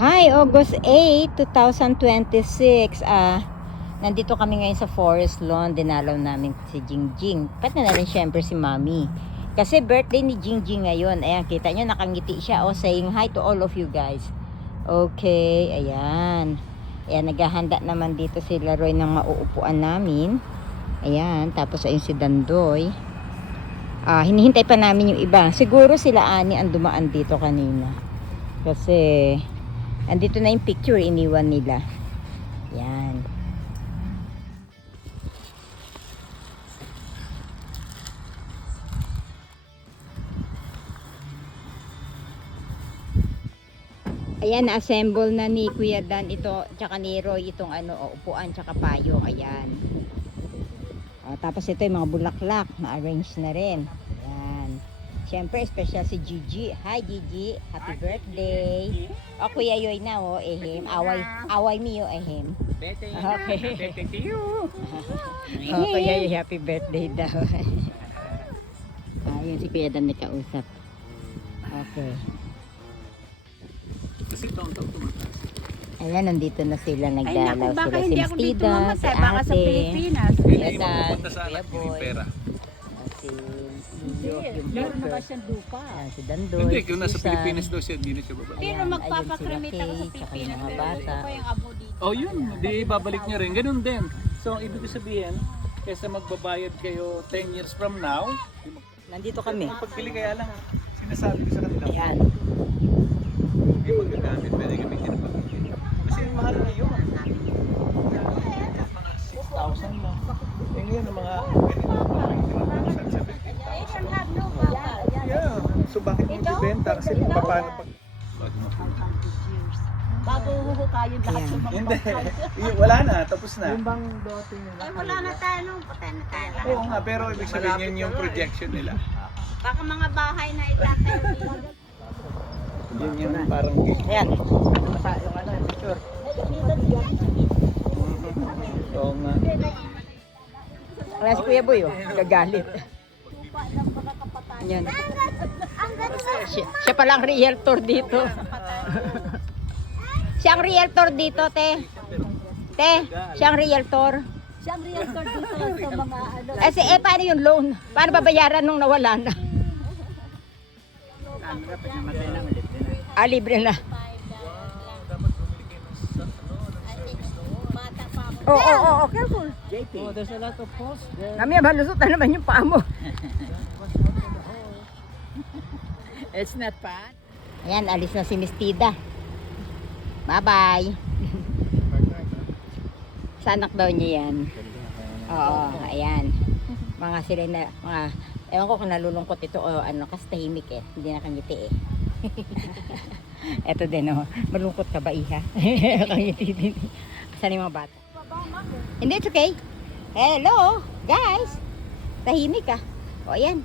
Hi, August 8, 2026. Nandito kami ngayon sa Forest Lawn. Dinalaw namin si Jingjing. Pati na rin syempre si Mami. Kasi birthday ni Jingjing ngayon. Ayan, kita nyo, nakangiti siya. Oh, saying hi to all of you guys. Okay, ayan. Ayan, naghahanda naman dito si Laroy ng mauupuan namin. Ayan, tapos ayun si Dandoy. Hinihintay pa namin yung iba. Siguro sila Ani ang dumaan dito kanina. Kasi andito na yung picture iniwan nila. Yan. Ayan, na-assemble na ni Kuya Dan ito, tsaka ni Roy itong upuan tsaka payo. Ayan. Tapos ito yung mga bulaklak, na-arrange na rin. Ayan. Siyempre, special si Gigi. Hi Gigi, happy birthday. Kuya Yoy na ehim. Away miyo ehim. Okay. Birthday to you. Kuya Yoy, happy birthday daw. Yun si Kuya Dan na kausap. Okay. Kasi taon-taon tumataas. Ayan, nandito na sila Ay nagdalaw. naku, baka Sila si hindi ako dito Mistida, si mamatay. Baka sa Ate, Pilipinas. Kuya Hindi mo Dan, pupunta sa Kuya anak yung Boy, pera. si Leo, yung Meron na ba vlogger. siyang dupa? Si Dandoy, Hindi, si kung nasa Susan. Pilipinas daw siya, hindi na siya babalik. Pero Ayan, magpapakremate ayun ako sila sa Kay, tsaka Pilipinas. yung mga Pero bata. gusto ko yung abo dito. Oh yun, di babalik niya rin. Ganun din. So, ibig sabihin, kaysa magbabayad kayo 10 years from now, Nandito kami. pagpili kaya lang, sinasabi ko sa kanila, Ayan. hindi magagamit, pwede gamitin na pagpili. Kasi mahal na yun. Mga 6,000 lang. Eh ngayon, ang mga ganito, mga 18,000, 17,000. Yeah. So bakit mo ibenta? Kasi paano pag... Bago huhukayin lahat Ayan. yung mga Hindi. Wala na, tapos na. Ay, wala na tayo nung patay na tayo. Oo nga, pero ibig sabihin yun yung projection nila. Baka mga bahay na itatayo nila. Yun yung parang... Ayan. Yung picture. Oo nga. Wala si Kuya Boy, gagalit. Ayan. Siya palang realtor dito. Siyang realtor dito, te. Te, siyang realtor. Siyang realtor dito sa mga ano. Paano yung loan? Paano babayaran nung nawala na? Libre na. Oo, careful. Oh, there's a lot of posts there. Kami, malusot na naman yung paa mo. It's not bad. Ayan, alis na si Mistida. Bye-bye. Sanak daw niya yan. Oo, ayan. Mga sila na, ewan ko kung nalulungkot ito o kasi tahimik hindi nakangiti Eto din malungkot ka ba iha? Nakangiti din. Saan yung mga bata? Hindi, it's okay. Hello, guys. Tahimik O, ayan.